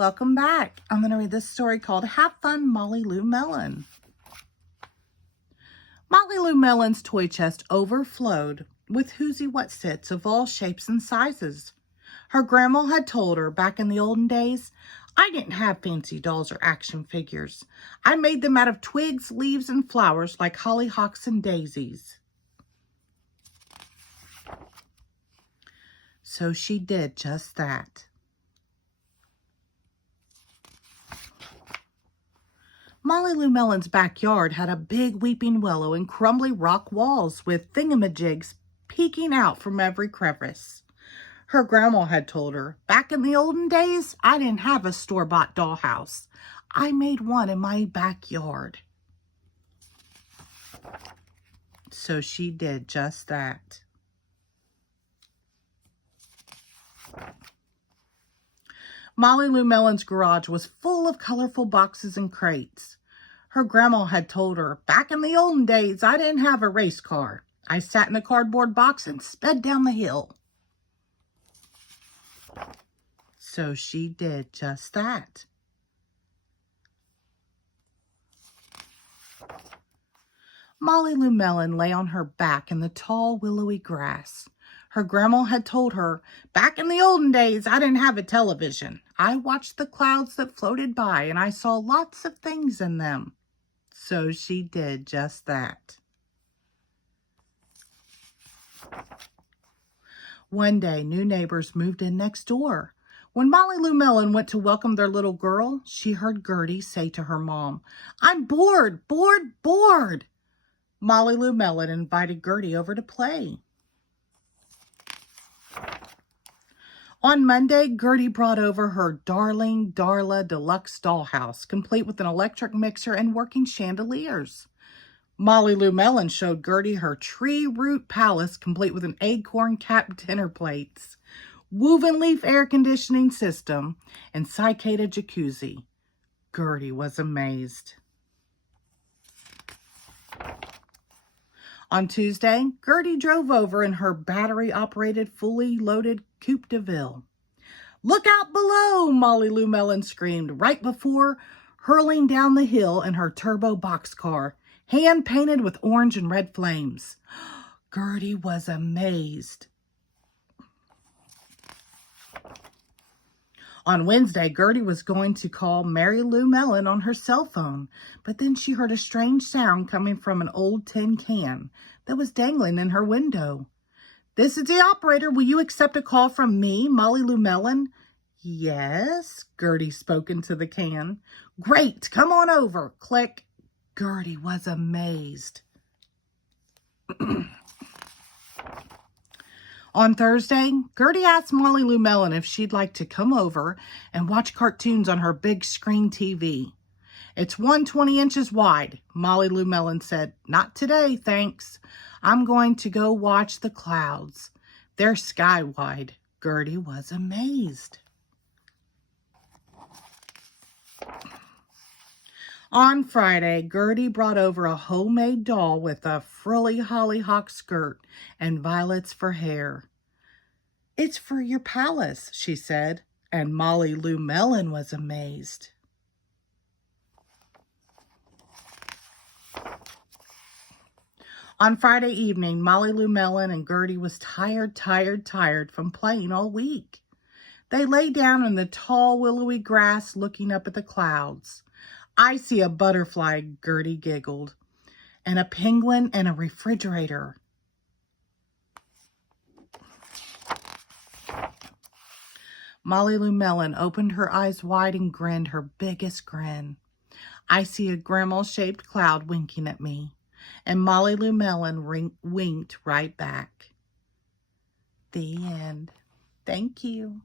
Welcome back. I'm going to read this story called Have Fun, Molly Lou Melon. Molly Lou Melon's toy chest overflowed with whoozy whatsits of all shapes and sizes. Her grandma had told her back in the olden days, I didn't have fancy dolls or action figures. I made them out of twigs, leaves, and flowers like hollyhocks and daisies. So she did just that. Molly Lou Melon's backyard had a big weeping willow and crumbly rock walls with thingamajigs peeking out from every crevice. Her grandma had told her, back in the olden days, I didn't have a store-bought dollhouse. I made one in my backyard. So she did just that. Molly Lou Melon's garage was full of colorful boxes and crates. Her grandma had told her, back in the olden days, I didn't have a race car. I sat in a cardboard box and sped down the hill. So she did just that. Molly Lou Melon lay on her back in the tall, willowy grass. Her grandma had told her, back in the olden days, I didn't have a television. I watched the clouds that floated by, and I saw lots of things in them. So she did just that. One day, new neighbors moved in next door. When Molly Lou Melon went to welcome their little girl, she heard Gertie say to her mom, I'm bored, bored, bored. Molly Lou Melon invited Gertie over to play. On Monday, Gertie brought over her darling Darla Deluxe dollhouse, complete with an electric mixer and working chandeliers. Molly Lou Melon showed Gertie her tree root palace, complete with an acorn-capped dinner plates, woven leaf air conditioning system, and cicada jacuzzi. Gertie was amazed. On Tuesday, Gertie drove over in her battery-operated, fully loaded Coupe de Ville. Look out below, Molly Lou Melon screamed right before hurling down the hill in her turbo boxcar, hand-painted with orange and red flames. Gertie was amazed. On Wednesday, Gertie was going to call Mary Lou Melon on her cell phone, but then she heard a strange sound coming from an old tin can that was dangling in her window. This is the operator. Will you accept a call from me, Molly Lou Melon? Yes, Gertie spoke into the can. Great, come on over. Click. Gertie was amazed. On Thursday, Gertie asked Molly Lou Melon if she'd like to come over and watch cartoons on her big screen TV. It's 120 inches wide, Molly Lou Melon said. Not today, thanks. I'm going to go watch the clouds. They're sky wide. Gertie was amazed. On Friday, Gertie brought over a homemade doll with a frilly hollyhock skirt and violets for hair. It's for your palace, she said, and Molly Lou Melon was amazed. On Friday evening, Molly Lou Melon and Gertie was tired from playing all week. They lay down in the tall, willowy grass looking up at the clouds. I see a butterfly, Gertie giggled, and a penguin and a refrigerator. Molly Lou Melon opened her eyes wide and grinned her biggest grin. I see a grandma-shaped cloud winking at me, and Molly Lou Melon winked right back. The end. Thank you.